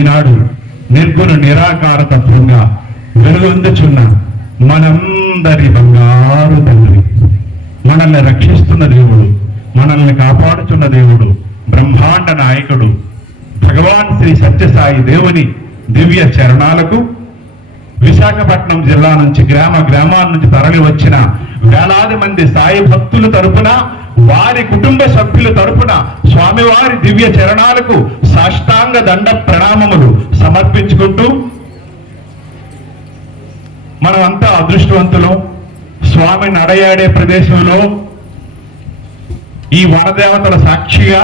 ఈనాడు నిర్గుణ నిరాకార తత్వంగా వెలుగొందుచున్న మనందరి బంగారు తండ్రి. మనల్ని రక్షిస్తున్న దేవుడు మనల్ని కాపాడుచున్న దేవుడు బ్రహ్మాండ నాయకుడు భగవాన్ శ్రీ సత్యసాయి దేవుని దివ్య చరణాలకు విశాఖపట్నం జిల్లా నుంచి గ్రామ గ్రామాల నుంచి తరలి వచ్చిన వేలాది మంది సాయి భక్తుల తరపున వారి కుటుంబ సభ్యుల తరపున స్వామివారి దివ్య చరణాలకు సాష్టాంగ దండ ప్రణామములు సమర్పించుకుంటూ మనమంతా అదృష్టవంతులం. స్వామి నడయాడే ప్రదేశంలో ఈ వనదేవతల సాక్షిగా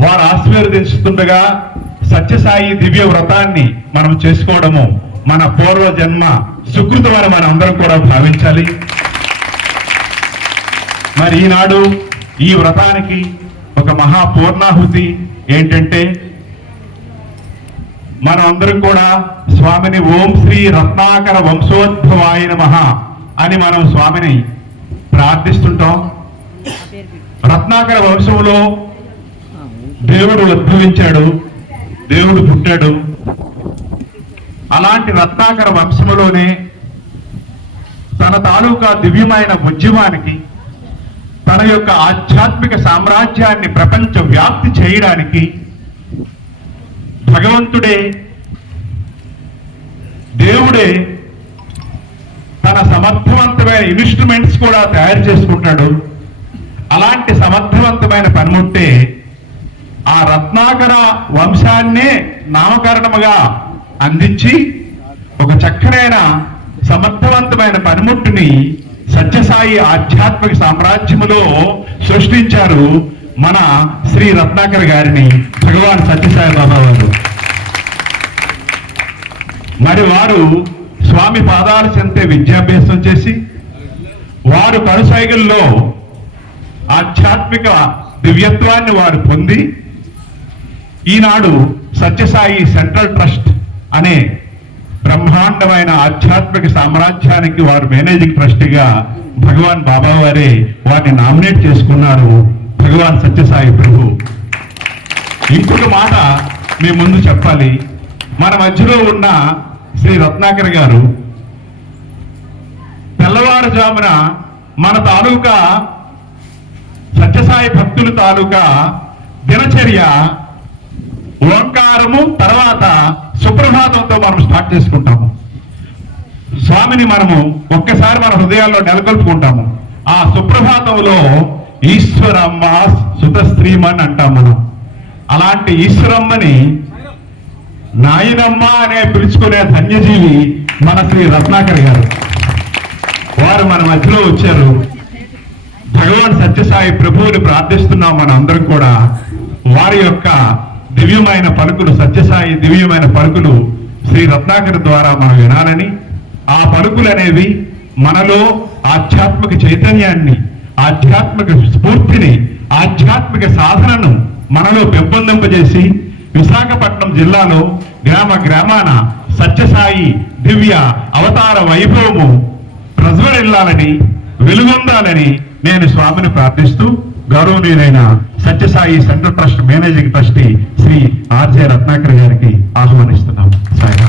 వారు ఆశీర్వదిస్తుండగా సత్యసాయి దివ్య వ్రతాన్ని మనం చేసుకోవడము మన పూర్వ జన్మ సుకృతమని మనం అందరం కూడా భావించాలి. మరి ఈనాడు ఈ వ్రతానికి ఒక మహా పూర్ణాహుతి ఏంటంటే మనం అందరం కూడా స్వామిని ఓం శ్రీ రత్నాకర వంశోద్భవాయ నమః అని మనం స్వామిని ప్రార్థిస్తుంటాం. రత్నాకర వంశంలో దేవుడు ఉద్భవించాడు దేవుడు పుట్టాడు. అలాంటి రత్నాకర వంశములోనే తన తాలూకా దివ్యమైన ఉద్యమానికి తన యొక్క ఆధ్యాత్మిక సామ్రాజ్యాన్ని ప్రపంచ వ్యాప్తి చేయడానికి భగవంతుడే దేవుడే తన సమర్థవంతమైన ఇన్స్ట్రుమెంట్స్ కూడా తయారు చేసుకుంటాడు. అలాంటి సమర్థవంతమైన పనిముట్టే ఆ రత్నాకర వంశాన్నే నామకరణముగా అందించి ఒక చక్కనైన సమర్థవంతమైన పనిముట్టుని సత్యసాయి ఆధ్యాత్మిక సామ్రాజ్యములో సృష్టించారు మన శ్రీ రత్నాకర్ గారిని భగవాన్ సత్యసాయి బాబా వారు. మరి వారు స్వామి పాదాల చెంతే విద్యాభ్యాసం చేసి వారు కరుసైగుల్లో ఆధ్యాత్మిక దివ్యత్వాన్ని వారు పొంది ఈనాడు సత్యసాయి సెంట్రల్ ట్రస్ట్ అనే బ్రహ్మాండమైన ఆధ్యాత్మిక సామ్రాజ్యానికి వారు మేనేజింగ్ ట్రస్టీగా భగవాన్ బాబా వారే వారిని నామినేట్ చేసుకున్నారు భగవాన్ సత్యసాయి ప్రభు. ఇంకొక మాట మీ ముందు చెప్పాలి. మన మధ్యలో ఉన్న శ్రీ రత్నాకర్ గారు తెల్లవారుజామున మన తాలూకా సత్యసాయి భక్తుల తాలూకా దినచర్య ఓంకారము తర్వాత సుప్రభాతంతో మనం స్టార్ట్ చేసుకుంటాము. స్వామిని మనము ఒక్కసారి మన హృదయాల్లో నెలకొల్పుకుంటాము. ఆ సుప్రభాతంలో ఈశ్వరమ్మ సుతశ్రీమన్ అంటాం మనం. అలాంటి ఈశ్వరమ్మని నాయనమ్మ అనే పిలుచుకునే ధన్యజీవి మన శ్రీ రత్నాకర్ గారు. వారు మన మధ్యలో వచ్చారు. భగవాన్ సత్యసాయి ప్రభువుని ప్రార్థిస్తున్నాం మనందరం కూడా. వారి యొక్క దివ్యమైన పలుకులు సత్యసాయి దివ్యమైన పలుకులు శ్రీ రత్నాకర్ ద్వారా మనం వినాలని ఆ పలుకులు అనేవి మనలో ఆధ్యాత్మిక చైతన్యాన్ని ఆధ్యాత్మిక స్ఫూర్తిని ఆధ్యాత్మిక సాధనను మనలో పెంపొందింపజేసి విశాఖపట్నం జిల్లాలో గ్రామ గ్రామాన సత్యసాయి దివ్య అవతార వైభవము ప్రజ్వరిల్లాలని వెలుగొందాలని నేను స్వామిని ప్రార్థిస్తూ గౌరవనీయులైన Sathya Sai central trust managing trustee Shri RJ Ratnakar గారికి ఆహ్వానిస్తున్నాం సాయిగా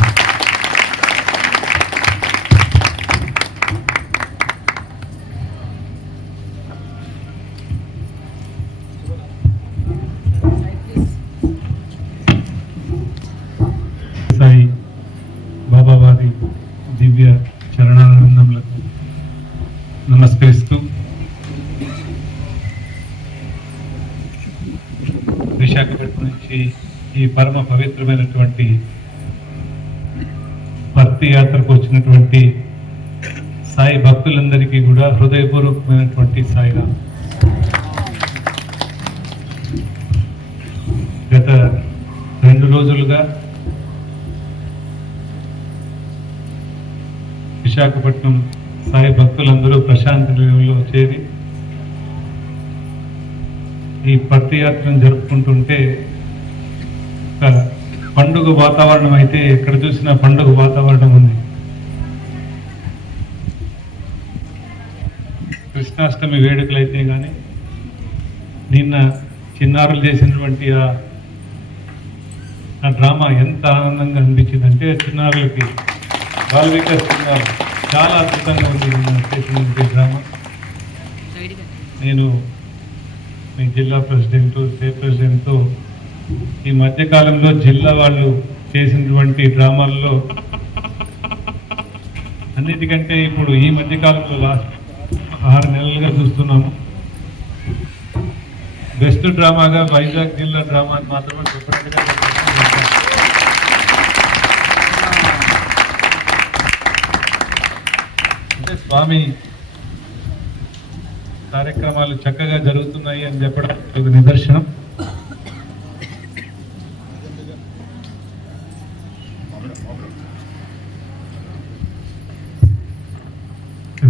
పరమ పవిత్రమైనటువంటి భక్తి యాత్రకు వచ్చినటువంటి సాయి భక్తులందరికీ కూడా హృదయపూర్వకమైనటువంటి సాయిగా గత రెండు రోజులుగా విశాఖపట్నం సాయి భక్తులందరూ ప్రశాంతి నిలయంలో చేరి ఈ పత్తి యాత్రను జరుపుకుంటుంటే పండుగ వాతావరణం అయితే ఎక్కడ చూసినా పండుగ వాతావరణం ఉంది. కృష్ణాష్టమి వేడుకలు అయితే కానీ నిన్న చిన్నారులు చేసినటువంటి ఆ డ్రామా ఎంత ఆనందంగా అనిపించింది అంటే చిన్నారులకి బాల్విక చిన్నారు చాలా అద్భుతంగా ఉంది నిన్న చేసినటువంటి డ్రామా. నేను మీ జిల్లా ప్రెసిడెంట్ స్టేట్ ప్రెసిడెంట్తో ఈ మధ్యకాలంలో జిల్లా వాళ్ళు చేసినటువంటి డ్రామాల్లో అన్నిటికంటే ఇప్పుడు ఈ మధ్యకాలంలో లాస్ట్ ఆరు నెలలుగా చూస్తున్నాము. బెస్ట్ డ్రామాగా వైజాగ్ జిల్లా డ్రామా మాత్రమే డిఫరెంట్గా అంటే స్వామి కార్యక్రమాలు చక్కగా జరుగుతున్నాయి అని చెప్పడం ఒక నిదర్శనం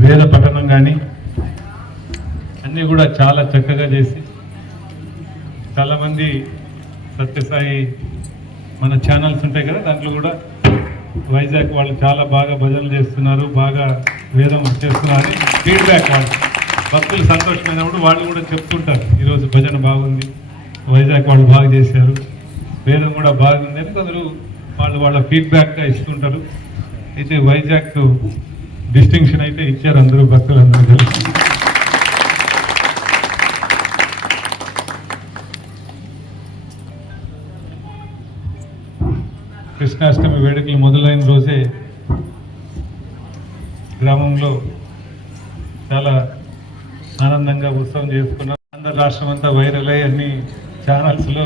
వేద పఠనం కానీ అన్నీ కూడా చాలా చక్కగా చేసి చాలామంది సత్యసాయి మన ఛానల్స్ ఉంటాయి కదా దాంట్లో కూడా వైజాగ్ వాళ్ళు చాలా బాగా భజనలు చేస్తున్నారు బాగా వేదం చేస్తున్నారు ఫీడ్బ్యాక్ వాళ్ళు. భక్తులు సంతోషమైనప్పుడు వాళ్ళు కూడా చెప్తుంటారు ఈరోజు భజన బాగుంది వైజాగ్ వాళ్ళు బాగా చేశారు వేదం కూడా బాగుంది అని కొందరు వాళ్ళు వాళ్ళ ఫీడ్బ్యాక్గా ఇస్తుంటారు. అయితే వైజాగ్ డిస్టింక్షన్ అయితే ఇచ్చారు అందరూ భక్తులు అందరూ కలిసి. కృష్ణాష్టమి వేడుకలు మొదలైన రోజే గ్రామంలో చాలా ఆనందంగా ఉత్సవం చేసుకున్నాం. ఆంధ్ర రాష్ట్రం అంతా వైరల్ అయ్యి అన్ని ఛానల్స్లో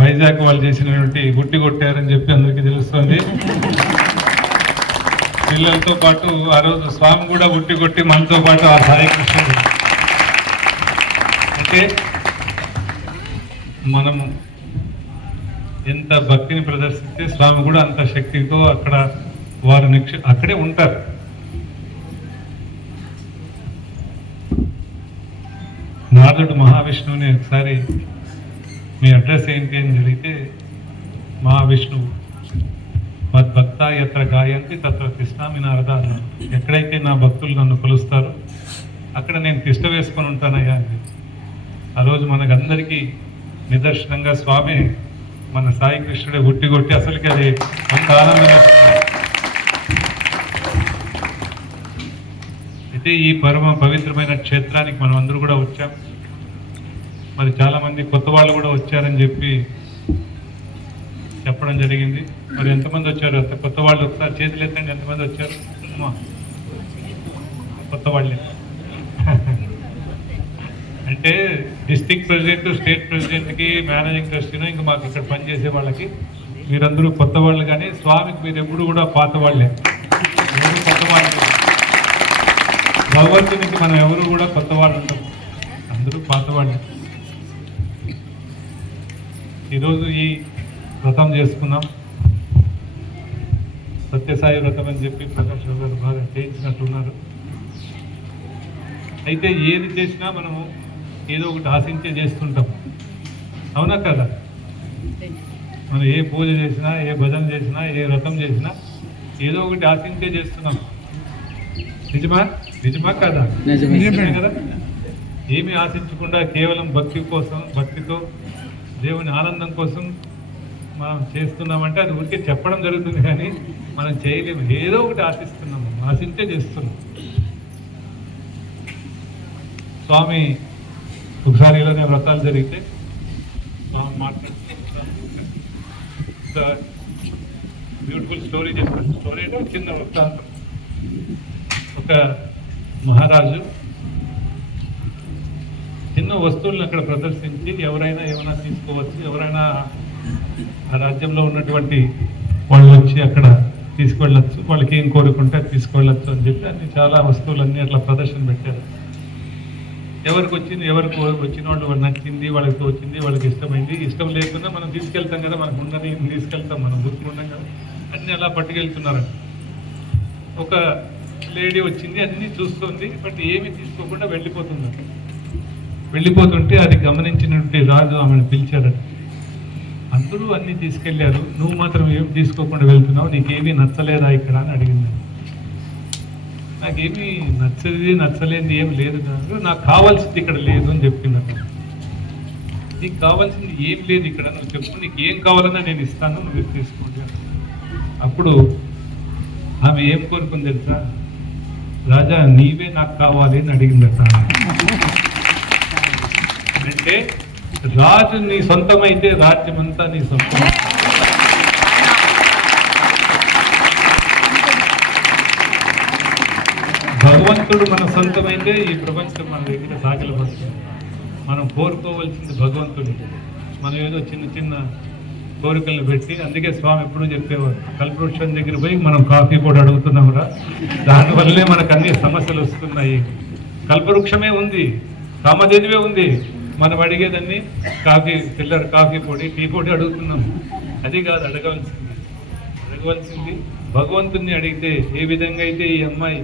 వైజాగ్ వాళ్ళు చేసినటువంటి గుట్టి కొట్టారని చెప్పి అందరికీ తెలుస్తుంది. పిల్లలతో పాటు ఆ రోజు స్వామి కూడా గుట్టి కొట్టి మనతో పాటు ఆ సాయి కృష్ణుడు. అంటే మనము ఎంత భక్తిని ప్రదర్శిస్తే స్వామి కూడా అంత శక్తితో అక్కడ వారు నిక్ష అక్కడే ఉంటారు. నారదుడు మహావిష్ణువుని ఒకసారి మీ అడ్రస్ ఏంటి అని అడిగితే మహావిష్ణువు మద్భక్త ఎత్ర గాయంతి తత్ర కృష్ణామి నారద ఎక్కడైతే నా భక్తులు నన్ను కొలుస్తారో అక్కడ నేను తిష్ట వేసుకొని ఉంటానయ్యా అని. ఆ రోజు మనకందరికీ నిదర్శనంగా స్వామి మన సాయి కృష్ణుడే ఉట్టి కొట్టి అసలుకి అది అంత ఆనందం అయితే ఈ పరమ పవిత్రమైన క్షేత్రానికి మనం అందరూ కూడా వచ్చాం. మరి చాలామంది కొత్త వాళ్ళు కూడా వచ్చారని చెప్పి చెప్పడం జరిగింది. మరి ఎంతమంది వచ్చారు? అంత కొత్త వాళ్ళు ఒకసారి చేతులు ఎత్తండి ఎంతమంది వచ్చారు? కొత్త వాళ్ళే. అంటే డిస్టిక్ ప్రెసిడెంట్ స్టేట్ ప్రెసిడెంట్కి మేనేజింగ్ ట్రస్టీనో ఇంకా మాకు ఇక్కడ పనిచేసే వాళ్ళకి మీరందరూ కొత్త వాళ్ళు కానీ స్వామికి మీరు ఎప్పుడు కూడా పాత వాళ్ళే. ఎవరు కొత్త వాళ్ళు. భగవంతునికి మనం ఎవరు కూడా కొత్త వాళ్ళు ఉంటాం అందరూ పాత వాళ్ళే. ఈరోజు ఈ వ్రతం చేసుకున్నాం. సత్యసాయి వ్రతం అని చెప్పి ప్రకాష్ గారు బాగా చేయించినట్టున్నారు. అయితే ఏది చేసినా మనము ఏదో ఒకటి ఆశించే చేస్తుంటాం. అవునా కదా? మనం ఏ పూజ చేసినా ఏ భజన చేసినా ఏ వ్రతం చేసినా ఏదో ఒకటి ఆశించే చేస్తున్నాం. నిజమా? నిజమా కదా? నిజమే. కదా? ఏమీ ఆశించకుండా కేవలం భక్తి కోసం భక్తితో దేవుని ఆనందం కోసం మనం చేస్తున్నామంటే అది ఊరికే చెప్పడం జరుగుతుంది కానీ మనం చేయలేము. ఏదో ఒకటి ఆశిస్తున్నాము ఆశించే చేస్తున్నాం. స్వామి ఒకసారి వ్రతాలు జరిగితే బ్యూటిఫుల్ స్టోరీ చెప్పాను స్టోరీ అంటే ఒక చిన్న వృత్తాంతం. ఒక మహారాజు ఎన్నో వస్తువులను అక్కడ ప్రదర్శించి ఎవరైనా ఏమైనా తీసుకోవచ్చు ఎవరైనా ఆ రాజ్యంలో ఉన్నటువంటి వాళ్ళు వచ్చి అక్కడ తీసుకెళ్ళచ్చు వాళ్ళకి ఏం కోరుకుంటే తీసుకెళ్ళచ్చు అని చెప్పి అన్ని చాలా వస్తువులన్నీ అట్లా ప్రదర్శన పెట్టారు. ఎవరికి వచ్చింది ఎవరికి వచ్చిన వాళ్ళు నచ్చింది వాళ్ళకి వచ్చింది వాళ్ళకి ఇష్టమైంది. ఇష్టం లేకుండా మనం తీసుకెళ్తాం కదా మనకు ఉండని తీసుకెళ్తాం మనం గుర్తుండం కదా. అన్నీ అలా పట్టుకెళ్తున్నారు ఒక లేడీ వచ్చింది అన్నీ చూస్తుంది బట్ ఏమి తీసుకోకుండా వెళ్ళిపోతుంది వెళ్ళిపోతుంటే అది గమనించినట్టు రాజు ఆమెను పిలిచారట అందరూ అన్ని తీసుకెళ్ళారు నువ్వు మాత్రం ఏం తీసుకోకుండా వెళ్తున్నావు నీకేమీ నచ్చలేదా ఇక్కడ? అని అడిగింది నాకేమీ నచ్చది నచ్చలేదు ఏం లేదు కాదు నాకు కావాల్సింది ఇక్కడ లేదు అని చెప్పింది నీకు కావాల్సింది ఏం లేదు ఇక్కడ నువ్వు చెప్పు. నీకు ఏం కావాలన్నా నేను ఇస్తాను నువ్వు తీసుకోండి అప్పుడు ఆమె ఏం కోరుకుంది తెలుసా? రాజా నీవే నాకు కావాలి అని అడిగిందట అంటే రాజు నీ సొంతమైతే రాజ్యం అంతా నీ సొంతం భగవంతుడు మన సొంతమైతే ఈ ప్రపంచం మన దగ్గర సాగిలపడుతుంది మనం కోరుకోవాల్సింది భగవంతుడు. మనం ఏదో చిన్న చిన్న కోరికలను పెట్టి అందుకే స్వామి ఎప్పుడు చెప్పేవారు కల్పవృక్షం దగ్గర పోయి మనం కాఫీ కూడా అడుగుతున్నాంరా దానివల్లే మనకు అన్ని సమస్యలు వస్తున్నాయి. కల్పవృక్షమే ఉంది కామధేనువే ఉంది. మనం అడిగేదాన్ని కాఫీ పిల్లర్ కాఫీ పొడి టీ పొడి అడుగుతున్నాం. అది కాదు అడగవలసింది. అడగవలసింది భగవంతుణ్ణి అడిగితే ఏ విధంగా అయితే ఈ అమ్మాయి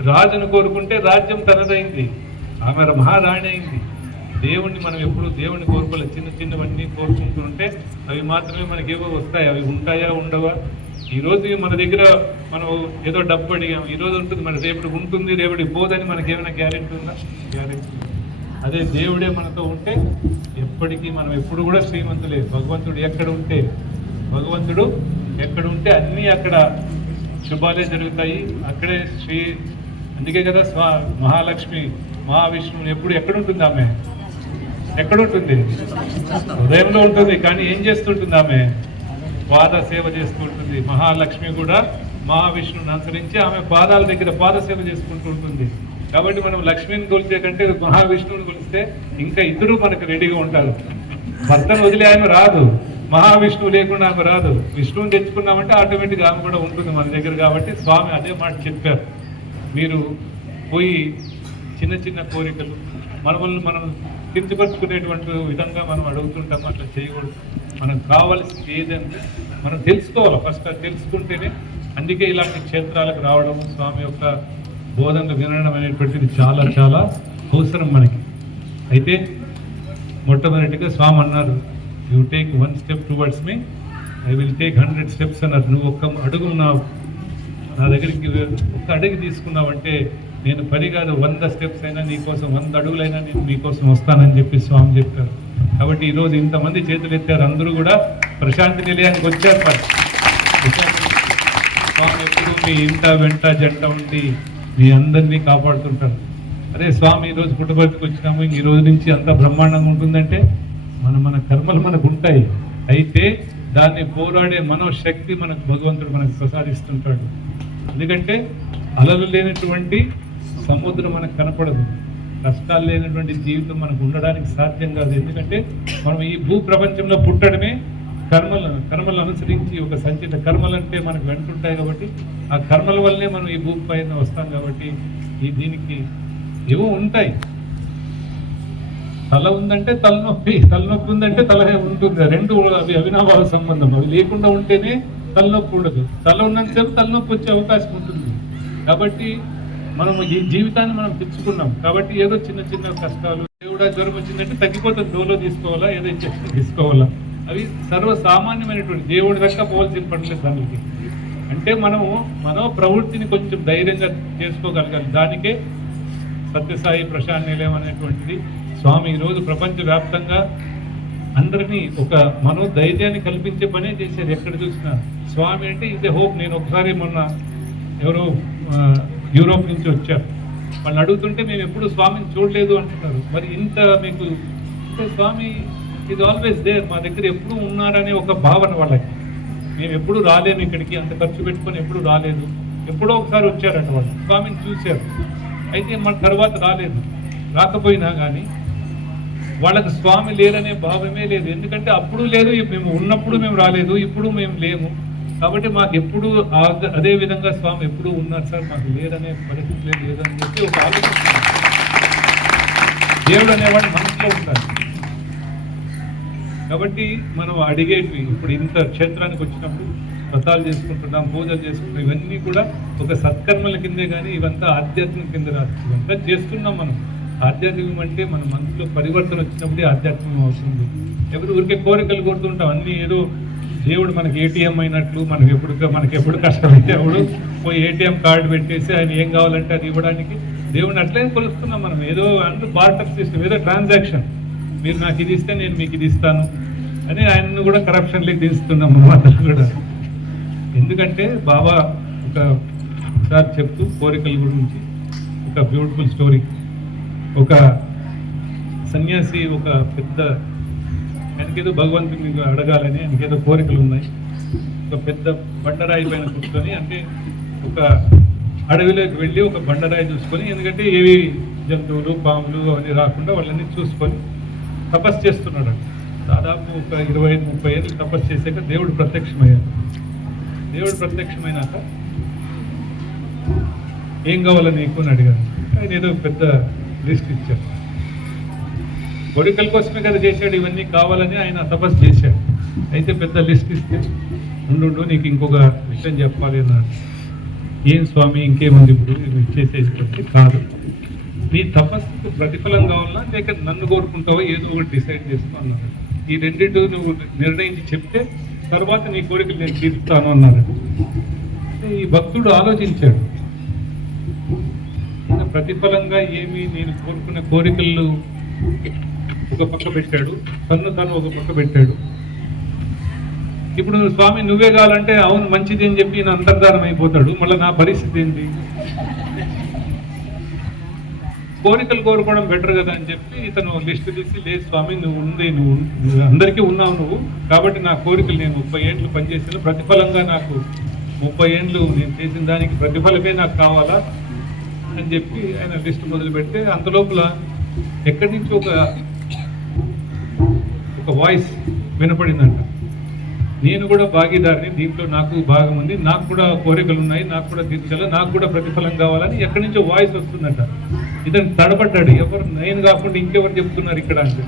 రాజును కోరుకుంటే రాజ్యం తనదైంది. ఆమె మహారాణి అయింది. దేవుణ్ణి మనం ఎప్పుడు దేవుణ్ణి కోరుకోలే. చిన్న చిన్నవన్నీ కోరుకుంటుంటే అవి మాత్రమే మనకి ఏవో వస్తాయి. అవి ఉంటాయా ఉండవా? ఈరోజు మన దగ్గర మనం ఏదో డబ్బు అడిగాం ఈ రోజు ఉంటుంది. మన రేపటి ఉంటుంది. రేపటి పోదని మనకి ఏమైనా గ్యారెంటీ ఉందా? గ్యారెంటీ అదే దేవుడే మనతో ఉంటే ఎప్పటికీ మనం ఎప్పుడు కూడా శ్రీమంతులే. భగవంతుడు ఎక్కడ ఉంటే? భగవంతుడు ఎక్కడ ఉంటే అన్నీ అక్కడ శుభాలే జరుగుతాయి. అక్కడే శ్రీ అందుకే కదా స్వా మహాలక్ష్మి మహావిష్ణువుని ఎప్పుడు ఎక్కడ ఉంటుంది ఆమె? ఎక్కడ ఉంటుంది హృదయంలో ఉంటుంది కానీ ఏం చేస్తుంటుంది ఆమె? పాద సేవ చేసుకుంటుంది మహాలక్ష్మి కూడా మహావిష్ణువుని అనుసరించి ఆమె పాదాల దగ్గర పాద సేవ చేసుకుంటూ ఉంటుంది. కాబట్టి మనం లక్ష్మిని కొలిచే కంటే మహావిష్ణువుని కొలిస్తే ఇంకా ఇద్దరు మనకు రెడీగా ఉంటారు. భర్తను వదిలే ఆమె రాదు. మహావిష్ణువు లేకుండా ఆమె రాదు. విష్ణువుని తెచ్చుకున్నామంటే ఆటోమేటిక్గా ఆమె కూడా ఉంటుంది మన దగ్గర కాబట్టి స్వామి అదే మాట చెప్పారు. మీరు పోయి చిన్న చిన్న కోరికలు మనల్ని మనం కించపరుచుకునేటువంటి విధంగా మనం అడుగుతుంటాం అట్లా చేయకూడదు. మనకు కావాల్సింది ఏదంటే మనం తెలుసుకోవాలి. ఫస్ట్ తెలుసుకుంటేనే అందుకే ఇలాంటి క్షేత్రాలకు రావడం స్వామి యొక్క బోధనలు వినడం అనేటువంటిది చాలా చాలా అవసరం మనకి. అయితే మొట్టమొదటిగా స్వామి అన్నారు you take one step towards me I will take hundred steps అన్నారు. నువ్వు ఒక్క అడుగు నా నా దగ్గరికి ఒక్క అడుగు తీసుకున్నావంటే నేను పని కాదు వంద స్టెప్స్ అయినా నీకోసం వంద అడుగులైనా నేను మీకోసం వస్తానని చెప్పి స్వామి చెప్పారు. కాబట్టి ఈరోజు ఇంతమంది చేతులు ఎత్తారు అందరూ కూడా ప్రశాంతి నిలయానికి వచ్చారు మరి. స్వామి ఎప్పుడు మీ ఇంట వెంట జంట ఉండి మీ అందరినీ కాపాడుతుంటారు. అరే స్వామి ఈ రోజు వచ్చినాము ఈ రోజు నుంచి అంత బ్రహ్మాండంగా ఉంటుందంటే మన మన కర్మలు మనకు ఉంటాయి. అయితే దాన్ని పోరాడే మనోశక్తి మనకు భగవంతుడు మనకు ప్రసాదిస్తుంటాడు. ఎందుకంటే అలలు లేనటువంటి సముద్రం మనకు కనపడదు. కష్టాలు లేనటువంటి జీవితం మనకు ఉండడానికి సాధ్యం కాదు. ఎందుకంటే మనం ఈ భూ ప్రపంచంలో పుట్టడమే కర్మలను కర్మలను అనుసరించి ఒక సంచిత కర్మలు అంటే మనకు వెంటుంటాయి కాబట్టి ఆ కర్మల వల్లనే మనం ఈ భూమి పైన వస్తాం కాబట్టి ఈ దీనికి ఏవో ఉంటాయి. తల ఉందంటే తలనొప్పి తలనొప్పి ఉందంటే తల ఉంటుంది. రెండు అవి అవినాభావ సంబంధం. అవి లేకుండా ఉంటేనే తలనొప్పి ఉండదు. తల ఉన్నంతసేపు తలనొప్పి వచ్చే అవకాశం ఉంటుంది. కాబట్టి మనం ఈ జీవితాన్ని మనం తెచ్చుకున్నాం. కాబట్టి ఏదో చిన్న చిన్న కష్టాలు దేవుడా జ్వరం వచ్చిందంటే తగ్గిపోతుంది డోలో తీసుకోవాలా ఏదో ఇంజక్షన్ తీసుకోవాలా? అవి సర్వసామాన్యమైనటువంటి దేవుడి దాకా పోవాల్సిన పడలేదు దానికి. అంటే మనము మనో ప్రవృత్తిని కొంచెం ధైర్యంగా చేసుకోగలగాలి. దానికే సత్యసాయి ప్రశాంత్ నిలయం అనేటువంటిది స్వామి ఈరోజు ప్రపంచవ్యాప్తంగా అందరినీ ఒక మనోధైర్యాన్ని కల్పించే పనే చేశారు ఎక్కడ చూసినా స్వామి అంటే ఇదే హోప్. నేను ఒకసారి మొన్న ఎవరో యూరోప్ నుంచి వచ్చారు. వాళ్ళు అడుగుతుంటే మేము ఎప్పుడు స్వామిని చూడలేదు అంటున్నారు. మరి ఇంత మీకు అంటే స్వామి ఇది ఆల్వేస్ దేర్ మా దగ్గర ఎప్పుడు ఉన్నారనే ఒక భావన వాళ్ళకి. మేము ఎప్పుడు రాలేము ఇక్కడికి. అంత ఖర్చు పెట్టుకొని ఎప్పుడు రాలేదు. ఎప్పుడో ఒకసారి వచ్చారట వాళ్ళు. స్వామిని చూశారు. అయితే మన తర్వాత రాలేదు. రాకపోయినా కానీ వాళ్ళకి స్వామి లేరనే భావమే లేదు. ఎందుకంటే అప్పుడు లేదు మేము ఉన్నప్పుడు మేము రాలేదు ఇప్పుడు మేము లేము. కాబట్టి మాకు ఎప్పుడు అదే విధంగా స్వామి ఎప్పుడు ఉన్నారు సార్? మాకు లేదనే పరిస్థితి లేదు లేదని చెప్పి ఒక ఆలోచన. దేవుడు అనేవాడు మనసులో ఉంటారు కాబట్టి మనం అడిగేటివి ఇప్పుడు ఇంత క్షేత్రానికి వచ్చినప్పుడు వ్రతాలు చేసుకుంటున్నాం పూజలు చేసుకుంటున్నాం ఇవన్నీ కూడా ఒక సత్కర్మల కిందే కానీ ఇవంతా ఆధ్యాత్మిక కింద రాదు. ఇవంతా చేస్తున్నాం మనం. ఆధ్యాత్మికం అంటే మన మనసులో పరివర్తన వచ్చినప్పుడే ఆధ్యాత్మికం అవుతుంది ఎప్పుడు ఊరికే కోరికలు కోరుతుంటాం. అన్నీ ఏదో దేవుడు మనకి ఏటీఎం అయినట్లు మనకి ఎప్పుడు మనకి ఎప్పుడు కష్టమైతే అప్పుడు పోయి ఏటీఎం కార్డు పెట్టేసి ఆయన ఏం కావాలంటే అది ఇవ్వడానికి దేవుడిని అట్లే కొలుస్తున్నాం మనం. ఏదో అంటే బార్టర్ సిస్టమ్ ఏదో ట్రాన్సాక్షన్. మీరు నాకు ఇది ఇస్తే నేను మీకు ఇది ఇస్తాను అని ఆయనను కూడా కరప్షన్లోకి దిస్తున్నాం మనం కూడా. ఎందుకంటే బాబా ఒక సార్ చెప్తూ కోరికల గురించి ఒక బ్యూటిఫుల్ స్టోరీ ఒక సన్యాసి ఒక పెద్ద ఆయనకేదో భగవంతుని అడగాలని ఆయనకేదో కోరికలు ఉన్నాయి. ఒక పెద్ద బండరాయి పైన కూర్చొని అంటే ఒక అడవిలోకి వెళ్ళి ఒక బండరాయి చూసుకొని ఎందుకంటే ఏవి జంతువులు పాములు అవన్నీ రాకుండా వాళ్ళని చూసుకొని తపస్సు చేస్తున్నాడు. దాదాపు ఒక ఇరవై ఐదు ముప్పై ఏళ్ళు తపస్సు చేశాక దేవుడు ప్రత్యక్షమయ్యాడు. దేవుడు ప్రత్యక్షమైనాక ఏం కావాలో నీకు అని అడిగాను ఆయన ఏదో పెద్ద లిస్ట్ ఇచ్చారు. కోరికల కోసమే కదా చేశాడు ఇవన్నీ కావాలని ఆయన తపస్సు చేశాడు. అయితే పెద్ద లిస్ట్ ఇస్తే ఉండు నీకు ఇంకొక విషయం చెప్పాలి అన్నాడు. ఏం స్వామి ఇంకేముంది ఇప్పుడు? చేసేటువంటి కాదు. నీ తపస్సుకు ప్రతిఫలం కావాలా? లేక నన్ను కోరుకుంటావో? ఏదో ఒకటి డిసైడ్ చేసుకో అన్నాడు. ఈ రెండింటి నువ్వు నిర్ణయించి చెప్తే తర్వాత నీ కోరికలు నేను తీరుస్తాను అన్నాడు. ఈ భక్తుడు ఆలోచించాడు. ప్రతిఫలంగా ఏమి నేను కోరుకున్న కోరికలు ఒక పక్క పెట్టాడు. తను తను ఒక పక్క పెట్టాడు. ఇప్పుడు స్వామి నువ్వే కావాలంటే అవును మంచిది అని చెప్పి నా అంతర్ధానం అయిపోతాడు. మళ్ళీ నా పరిస్థితి ఏంటి? కోరికలు కోరుకోవడం బెటర్ కదా అని చెప్పి ఇతను లిస్ట్ తీసి లేదు స్వామి నువ్వు ఉంది నువ్వు నువ్వు అందరికీ ఉన్నావు నువ్వు. కాబట్టి నా కోరికలు నేను ముప్పై ఏండ్లు పనిచేసాను ప్రతిఫలంగా నాకు ముప్పై ఏండ్లు నేను చేసిన దానికి ప్రతిఫలమే నాకు కావాలా? అని చెప్పి ఆయన లిస్ట్ మొదలు పెడితే అంత లోపల ఎక్కడి నుంచి ఒక ఒక వాయిస్ వినపడిందంట. నేను కూడా భాగీదారిని దీంట్లో నాకు భాగం ఉంది నాకు కూడా కోరికలు ఉన్నాయి నాకు కూడా తీర్చాలి నాకు కూడా ప్రతిఫలం కావాలని ఎక్కడి నుంచో వాయిస్ వస్తుందంట. ఇతను తడబడ్డాడు ఎవరు నేను కాకుండా ఇంకెవరు చెప్తున్నారు ఇక్కడ అంటే.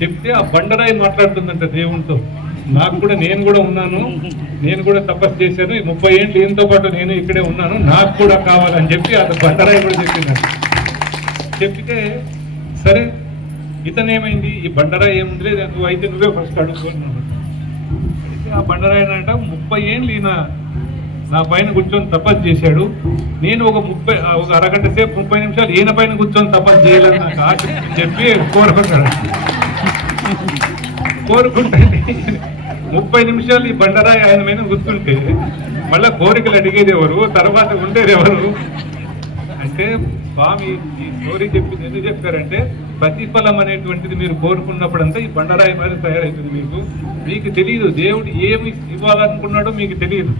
చెప్తే ఆ బండరాయి మాట్లాడుతుందంట దేవునితో. నాకు కూడా నేను కూడా ఉన్నాను. నేను కూడా తపస్సు చేశాను. ఈ ముప్పై ఏంటి ఈయనతో పాటు నేను ఇక్కడే ఉన్నాను. నాకు కూడా కావాలని చెప్పి అతను బండరాయి కూడా చెప్పినాడు. చెప్తే సరే ఇతను ఏమైంది? ఈ బండరాయి ఏముంది నువ్వు అయితే నువ్వే ఫస్ట్ అడుగుతున్నావు అయితే ఆ బండరాయి అంట ముప్పై ఏళ్ళు ఈయన నా పైన కూర్చొని తపస్సు చేశాడు. నేను ఒక ముప్పై ఒక అరగంట సేపు ముప్పై నిమిషాలు ఈయన పైన కూర్చొని తపస్సు చేయాలని నాకు ఆశ. అని చెప్పి కోరుకుంటాడు కోరుకుంటే ముప్పై నిమిషాలు ఈ బండరాయి ఆయన మీద గుర్తుంటే మళ్ళీ కోరికలు అడిగేది ఎవరు? తర్వాత ఉండేది ఎవరు? అంటే స్వామి ఈ స్టోరీ చెప్పింది ఎందుకు చెప్పారంటే ప్రతిఫలం అనేటువంటిది మీరు కోరుకున్నప్పుడంతా ఈ బండరాయి మీద తయారవుతుంది మీకు. మీకు తెలియదు దేవుడు ఏమి ఇవ్వాలనుకున్నాడో మీకు తెలియదు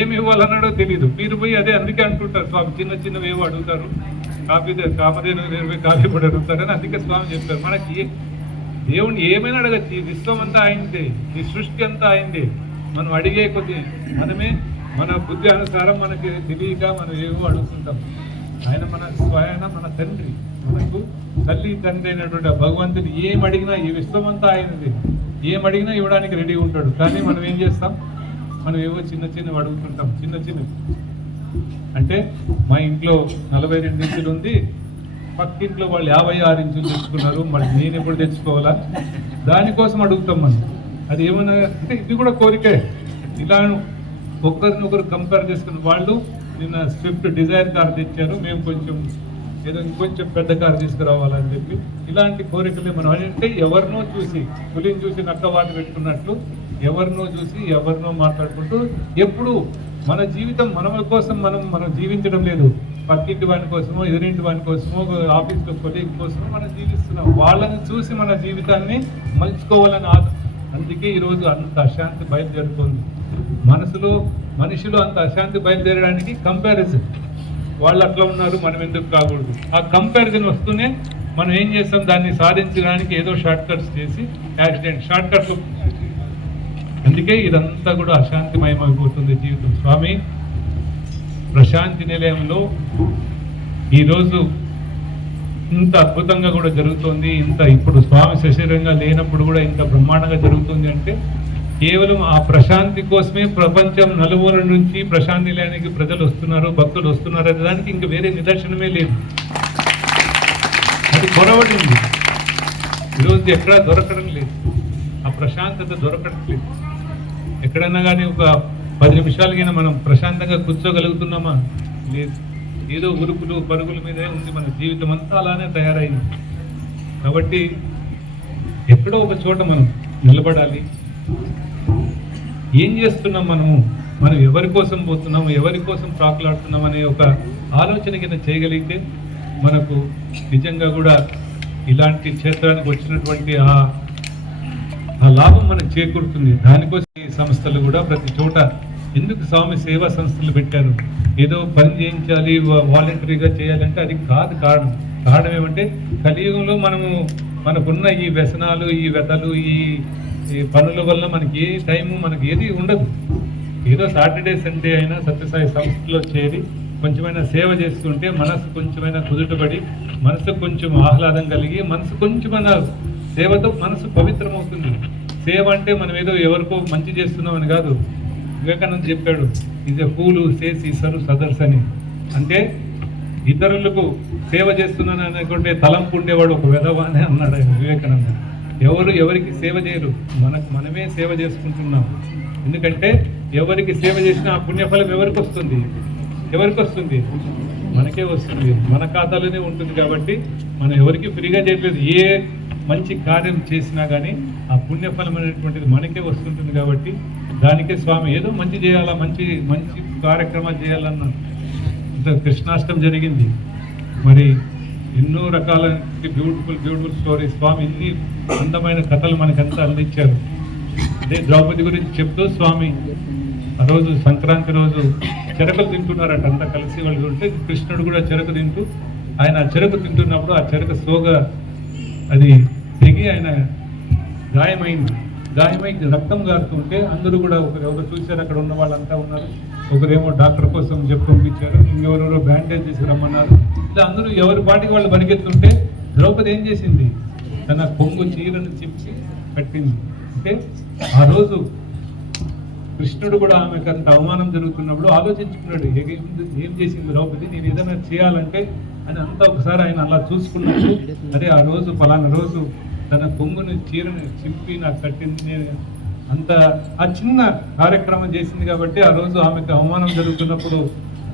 ఏమి ఇవ్వాలన్నాడో తెలియదు మీరు పోయి అదే అందుకే అంటుంటారు స్వామి చిన్న చిన్నవి ఏవో అడుగుతారు. కాఫీ కాపదే కాఫీ కూడా అడుగుతారని అందుకే స్వామి చెప్పారు. మనకి దేవుని ఏమైనా అడగచ్చు. ఈ విశ్వం అంతా ఆయనదే ఈ సృష్టి అంతా ఆయనదే. మనం అడిగే కొద్ది మనమే మన బుద్ధి అనుసారం మనకి తెలియక మనం ఏవో అడుగుతుంటాం. ఆయన మన స్వయన మన తండ్రి మనకు తల్లి తండ్రి అయినటువంటి ఆ భగవంతుని ఏం అడిగినా ఈ విశ్వం అంతా ఆయనది. ఏం అడిగినా ఇవ్వడానికి రెడీ ఉంటాడు. కానీ మనం ఏం చేస్తాం? మనం ఏవో చిన్న చిన్నవి అడుగుతుంటాం. చిన్న చిన్నవి. అంటే మా ఇంట్లో నలభై రెండు ఇంచులు ఉంది. పక్కింట్లో వాళ్ళు యాభై ఆరు ఇంచులు తెచ్చుకున్నారు మళ్ళీ నేను ఎప్పుడు తెచ్చుకోవాలా? దానికోసం అడుగుతాం మనం. అది ఏమన్నా అంటే ఇది కూడా కోరికే. ఇలా ఒకరినొకరు కంపేర్ చేసుకుని వాళ్ళు నిన్న స్విఫ్ట్ డిజైర్ కార్ తెచ్చారు మేము కొంచెం ఏదో ఇంకొంచెం పెద్ద కార్ తీసుకురావాలని చెప్పి. ఇలాంటి కోరికలే మనం. అంటే ఎవరినో చూసి పులిని చూసి నక్కవాటి పెట్టుకున్నట్లు ఎవరినో చూసి ఎవరినో మాట్లాడుకుంటూ ఎప్పుడు మన జీవితం మన కోసం మనం మనం జీవించడం లేదు. పక్కింటి వాని కోసమో ఎదురింటి వాని కోసమో ఆఫీస్కి కొలీగ్ కోసమో మనం జీవిస్తున్నాం. వాళ్ళని చూసి మన జీవితాన్ని మలుచుకోవాలని ఆశ. అందుకే ఈరోజు అంత అశాంతి బయలుదేరుతోంది. మనసులో మనిషిలో అంత అశాంతి బయలుదేరడానికి కంపారిజన్ వాళ్ళు అట్లా ఉన్నారు మనం ఎందుకు కాకూడదు? ఆ కంపారిజన్ వస్తూనే మనం ఏం చేస్తాం? దాన్ని సాధించడానికి ఏదో షార్ట్ కట్స్ చేసి యాక్సిడెంట్ షార్ట్ కట్స్ అందుకే ఇదంతా కూడా అశాంతిమయమైపోతుంది జీవితం. స్వామి ప్రశాంతి నిలయంలో ఈరోజు ఇంత అద్భుతంగా కూడా జరుగుతుంది ఇంత ఇప్పుడు స్వామి శరీరంగా లేనప్పుడు కూడా ఇంత బ్రహ్మాండంగా జరుగుతుంది అంటే కేవలం ఆ ప్రశాంతి కోసమే ప్రపంచం నలుమూల నుంచి ప్రశాంతి నిలయానికి ప్రజలు వస్తున్నారు భక్తులు వస్తున్నారు అనే దానికి ఇంకా వేరే నిదర్శనమే లేదు. అది కొరవడింది. ఈరోజు ఎక్కడా దొరకడం లేదు. ఆ ప్రశాంతత దొరకడం లేదు ఎక్కడన్నా కానీ ఒక పది నిమిషాలకైనా మనం ప్రశాంతంగా కూర్చోగలుగుతున్నామా? లేదు. ఏదో ఉరుకులు పరుగుల మీదే ఉంది మన జీవితం అంతా అలానే తయారైంది. కాబట్టి ఎక్కడో ఒక చోట మనం నిలబడాలి. ఏం చేస్తున్నాం మనము? మనం ఎవరి కోసం పోతున్నాము ఎవరి కోసం ప్రాకులాడుతున్నాం అనే ఒక ఆలోచన కింద చేయగలిగితే మనకు నిజంగా కూడా ఇలాంటి క్షేత్రానికి వచ్చినటువంటి ఆ ఆ లాభం మనకు చేకూరుతుంది. దానికోసం సంస్థలు కూడా ప్రతి చోట ఎందుకు స్వామి సేవా సంస్థలు పెట్టారు? ఏదో పని చేయించాలి వాలంటరీగా చేయాలంటే అది కాదు కారణం. కారణం ఏమంటే కలియుగంలో మనము మనకున్న ఈ వ్యసనాలు ఈ వ్యతలు ఈ ఈ పనుల వల్ల మనకి ఏ టైము మనకి ఏది ఉండదు. ఏదో సాటర్డే సండే అయినా సత్యసాయి సంస్థలో చేరి కొంచెమైనా సేవ చేస్తుంటే మనసు కొంచెమైనా కుదుటపడి మనసు కొంచెం ఆహ్లాదం కలిగి మనసు కొంచెమైనా సేవతో మనసు పవిత్రమవుతుంది. సేవ అంటే మనం ఏదో ఎవరికో మంచి చేస్తున్నాం అని కాదు. వివేకానంద చెప్పాడు ఇది పూలు చేసి సరు సదర్స్ అని అంటే ఇతరులకు సేవ చేస్తున్నాను అనుకుంటే తలంపు ఉండేవాడు ఒక విధవ అని అన్నాడు వివేకానంద. ఎవరు ఎవరికి సేవ చేయరు. మనకు మనమే సేవ చేసుకుంటున్నాం. ఎందుకంటే ఎవరికి సేవ చేసినా ఆ పుణ్యఫలం ఎవరికి వస్తుంది? ఎవరికి వస్తుంది? మనకే వస్తుంది. మన ఖాతాలోనే ఉంటుంది కాబట్టి మనం ఎవరికి ఫ్రీగా చేయట్లేదు. ఏ మంచి కార్యం చేసినా కానీ ఆ పుణ్యఫలం అనేటువంటిది మనకే వస్తుంటుంది కాబట్టి దానికే స్వామి ఏదో మంచి చేయాలా మంచి మంచి కార్యక్రమాలు చేయాలన్న కృష్ణాష్టం జరిగింది. మరి ఎన్నో రకాల బ్యూటిఫుల్ బ్యూటిఫుల్ స్టోరీస్ స్వామి ఇన్ని అందమైన కథలు మనకంతా అందించారు. అదే ద్రౌపది గురించి చెప్తూ స్వామి ఆ రోజు సంక్రాంతి రోజు చెరకలు తింటున్నారట అంతా కలిసి వాళ్ళు ఉంటే కృష్ణుడు కూడా చెరకు తింటూ ఆయన ఆ చెరకు తింటున్నప్పుడు ఆ చెరకు సోగ అది తెగి ఆయన గాయమైంది. గాయమై రక్తం గారుతుంటే అందరూ కూడా ఒకరు ఎవరు చూశారు. అక్కడ ఉన్న వాళ్ళంతా ఉన్నారు. ఒకరేమో డాక్టర్ కోసం చెప్పి పంపించారు. ఇంకెవరెవరో బ్యాండేజ్ తీసుకురమ్మన్నారు ఇలా అందరూ ఎవరి పాటికి వాళ్ళు పరిగెత్తుంటే ద్రౌపది ఏం చేసింది? తన కొంగు చీరను చెప్పి కట్టింది అంటే ఆ రోజు కృష్ణుడు కూడా ఆమెకు అంత అవమానం జరుగుతున్నప్పుడు ఆలోచించుకున్నాడు ఏం చేసింది ద్రౌపది? నేను ఏదైనా చేయాలంటే అని అంతా ఒకసారి ఆయన అలా చూసుకున్నాడు. అరే ఆ రోజు పలానా రోజు తన కొంగుని చీరని చింపి నాకు కట్టింది నేను. అంత ఆ చిన్న కార్యక్రమం చేసింది కాబట్టి ఆ రోజు ఆమెకు అవమానం జరుగుతున్నప్పుడు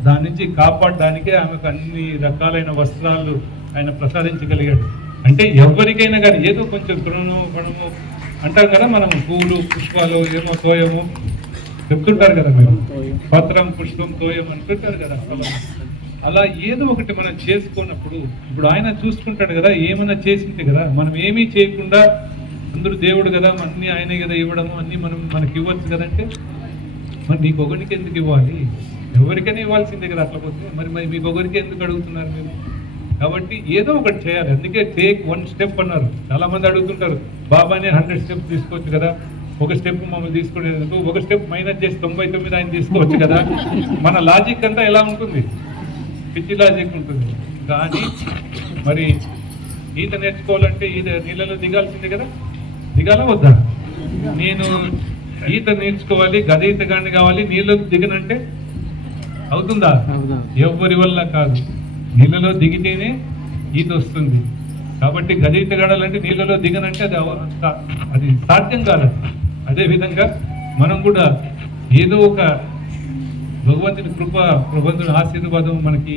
దాని నుంచి కాపాడడానికే ఆమెకు అన్ని రకాలైన వస్త్రాలు ఆయన ప్రసాదించగలిగాడు. అంటే ఎవరికైనా కానీ ఏదో కొంచెం తృణము గుణము అంటాం కదా మనం పూలు పుష్పాలు ఏమో తోయము చెప్తుంటారు కదా మీరు? పత్రం పుష్పం తోయం అంటుంటారు కదా అలా. ఏదో ఒకటి మనం చేసుకున్నప్పుడు ఇప్పుడు ఆయన చూసుకుంటాడు కదా ఏమైనా చేసింది కదా మనం ఏమీ చేయకుండా అందరూ దేవుడు కదా అన్ని ఆయనే కదా ఇవ్వడము అన్ని మనం మనకి ఇవ్వచ్చు కదంటే మరి నీకు ఒకరికి ఎందుకు ఇవ్వాలి? ఎవరికైనా ఇవ్వాల్సిందే కదా అట్లా పోతే. మరి మరి మీకు ఒకరికి ఎందుకు అడుగుతున్నారు మీరు? కాబట్టి ఏదో ఒకటి చేయాలి. అందుకే టేక్ వన్ స్టెప్ అన్నారు. చాలా మంది అడుగుతుంటారు బాబానే హండ్రెడ్ స్టెప్ తీసుకోవచ్చు కదా ఒక స్టెప్ మమ్మల్ని తీసుకోలేదు ఒక స్టెప్ మైనస్ చేసి తొంభై తొమ్మిది ఆయన తీసుకోవచ్చు కదా. మన లాజిక్ అంతా ఎలా ఉంటుంది? పిచ్చి లాజిక్ ఉంటుంది. కానీ మరి ఈత నేర్చుకోవాలంటే ఈత నీళ్ళలో దిగాల్సిందే కదా? దిగాలా వద్దా? నేను ఈత నేర్చుకోవాలి గద ఈత గాని కావాలి నీళ్ళలో దిగనంటే అవుతుందా? ఎవరి వల్ల కాదు. నీళ్ళలో దిగితేనే ఈత వస్తుంది. కాబట్టి గద ఈత గడాలంటే నీళ్ళలో దిగనంటే అది అది సాధ్యం కాదు. అదేవిధంగా మనం కూడా ఏదో ఒక భగవంతుని కృప భగవంతుని ఆశీర్వాదం మనకి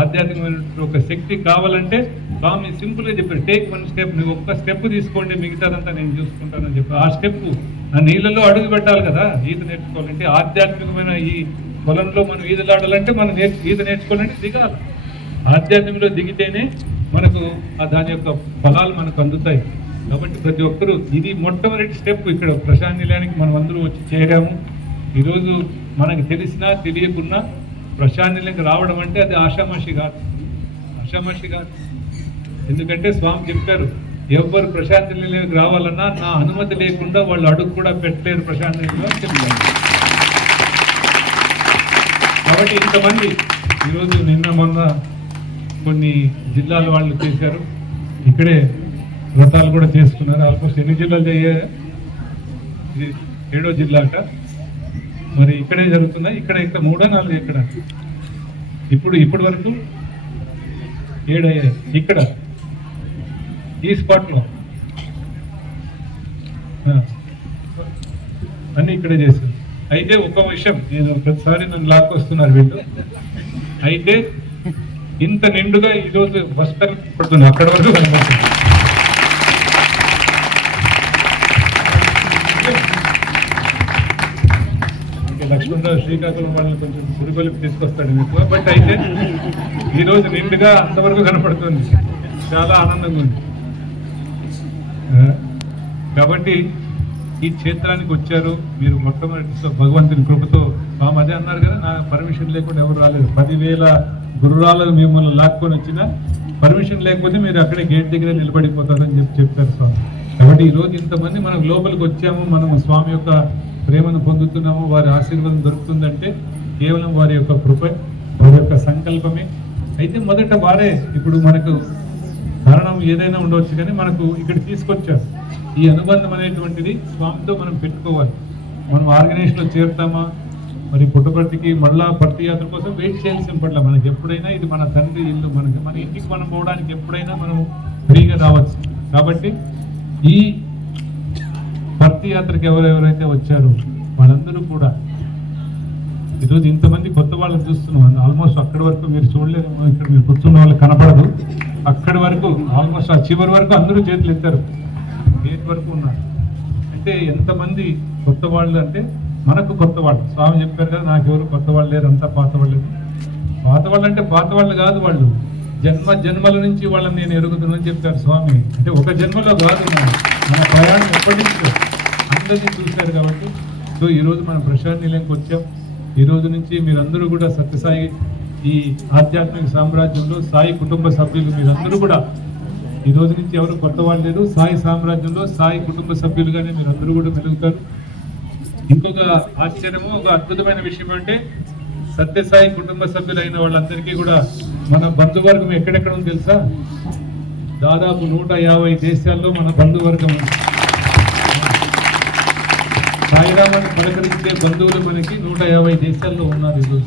ఆధ్యాత్మికమైన ఒక శక్తి కావాలంటే స్వామి సింపుల్గా చెప్పారు టేక్ వన్ స్టెప్ నువ్వు ఒక్క స్టెప్ తీసుకోండి మిగతాదంతా నేను చూసుకుంటానని చెప్పి. ఆ స్టెప్ ఆ నీళ్ళలో అడుగు పెట్టాలి కదా ఈత నేర్చుకోవాలంటే ఆధ్యాత్మికమైన ఈ పొలంలో మనం ఈదలాడాలంటే మనం నేర్చు ఈత నేర్చుకోవాలంటే దిగాలి. ఆధ్యాత్మికంలో దిగితేనే మనకు ఆ దాని యొక్క ఫలాలు మనకు అందుతాయి. కాబట్టి ప్రతి ఒక్కరూ ఇది మొట్టమొదటి స్టెప్ ఇక్కడ ప్రశాంత్ నిలయానికి మనం అందరూ వచ్చి చేరాము. ఈరోజు మనకు తెలిసినా తెలియకున్నా ప్రశాంత్ నిలయంకి రావడం అంటే అది ఆషామాషి కాదు. ఆషామాషి కాదు. ఎందుకంటే స్వామి చెప్పారు ఎవరు ప్రశాంతి నిలయంకి రావాలన్నా నా అనుమతి లేకుండా వాళ్ళు అడుగు కూడా పెట్టలేరు ప్రశాంత్ నిలయంలో చెప్పారు. కాబట్టి ఇంతమంది ఈరోజు నిన్న మొన్న కొన్ని జిల్లాల వాళ్ళు చేశారు. ఇక్కడే వ్రతాలు కూడా చేసుకున్నారు. ఆల్మోస్ట్ ఎన్ని జిల్లాలు అయ్యాయి ఇది ఏడో జిల్లా అట. మరి ఇక్కడే జరుగుతున్నాయి ఇక్కడ ఇక్కడ మూడో నాలుగు ఇక్కడ ఇప్పుడు ఇప్పటి వరకు ఏడయ్యాయి ఇక్కడ. ఈ స్పాట్లో. అన్నీ ఇక్కడే చేశారు. అయితే ఒక విషయం నేను ప్రతిసారి నన్ను లాక్కొస్తున్నారు వీళ్ళు. అయితే ఇంత నిండుగా ఈరోజు బస్టర్ బస్ పడుతుంది అక్కడ వరకు కనబడుతుంది లక్ష్మణరావు శ్రీకాకుళం వాళ్ళని కొంచెం పురుగొలిపి తీసుకొస్తాడు మీకు. బట్ అయితే ఈ రోజు నిండుగా అంతవరకు కనపడుతుంది. చాలా ఆనందంగా ఉంది. కాబట్టి ఈ క్షేత్రానికి వచ్చారు. మీరు మొట్టమొదటి భగవంతుని కృపతో స్వామి అదే అన్నారు కదా నా పర్మిషన్ లేకుండా ఎవరు రాలేదు. పదివేల గురురాలు మిమ్మల్ని లాక్కొని వచ్చినా పర్మిషన్ లేకపోతే మీరు అక్కడే గేట్ దగ్గర నిలబడిపోతారని చెప్పి చెప్పారు స్వామి. కాబట్టి ఈ రోజు ఇంతమంది మనం లోపలికి వచ్చాము. మనం స్వామి యొక్క ప్రేమను పొందుతున్నామో వారి ఆశీర్వాదం దొరుకుతుందంటే కేవలం వారి యొక్క కృప వారి యొక్క సంకల్పమే. అయితే మొదట వారే ఇప్పుడు మనకు కారణం ఏదైనా ఉండవచ్చు కానీ మనకు ఇక్కడ తీసుకొచ్చారు. ఈ అనుబంధం అనేటువంటిది స్వామితో మనం పెట్టుకోవాలి. మనం ఆర్గనైజేషన్లో చేరుతామా? మరి పుట్టపర్తికి మళ్ళా భర్తీ యాత్ర కోసం వెయిట్ చేయాల్సిన పట్ల మనకి ఎప్పుడైనా ఇది మన తండ్రి ఇల్లు మనకి మన ఇంటికి మనం పోవడానికి ఎప్పుడైనా మనం ఫ్రీగా రావచ్చు. కాబట్టి ఈ భర్తీ ఎవరెవరైతే వచ్చారో వాళ్ళందరూ కూడా. ఈరోజు ఇంతమంది కొత్త వాళ్ళని చూస్తున్నాం. ఆల్మోస్ట్ అక్కడి వరకు మీరు చూడలేదు ఇక్కడ మీరు కూర్చున్న వాళ్ళు కనపడదు. అక్కడి వరకు ఆల్మోస్ట్ ఆ చివరి వరకు అందరూ చేతులు ఎత్తారు. గేట్ వరకు ఉన్నారు. అయితే ఎంతమంది కొత్త వాళ్ళు అంటే మనకు కొత్త వాళ్ళు. స్వామి చెప్పారు కదా నాకు ఎవరు కొత్త వాళ్ళు లేరు అంతా పాత వాళ్ళు. పాత వాళ్ళు అంటే పాత వాళ్ళు కాదు వాళ్ళు. జన్మ జన్మల నుంచి వాళ్ళని నేను ఎరుగుతున్నానని చెప్పారు స్వామి. అంటే ఒక జన్మలో కాదు మన- మన ప్రయాణం ఎప్పటి నుంచో. అందరినీ చూశారు కాబట్టి. సో ఈ రోజు మనం ప్రశాంత్ నిలయంకి వచ్చాం. ఈ రోజు నుంచి మీరందరూ కూడా సత్యసాయి ఈ ఆధ్యాత్మిక సామ్రాజ్యంలో సాయి కుటుంబ సభ్యులు మీరందరూ కూడా ఈ రోజు నుంచి ఎవరు కొత్త వాళ్ళు లేరు సాయి సామ్రాజ్యంలో సాయి కుటుంబ సభ్యులుగానే మీరందరూ కూడా మెలుగుతారు. ఇంకొక ఆశ్చర్యము ఒక అద్భుతమైన విషయం అంటే సత్యసాయి కుటుంబ సభ్యులైన వాళ్ళందరికీ కూడా మన బంధువర్గం ఎక్కడెక్కడ ఉంది తెలుసా? దాదాపు నూట యాభై దేశాల్లో మన బంధువర్గం ఉంది పలకరించే బంధువులు మనకి నూట యాభై దేశాల్లో ఉన్నారు ఈరోజు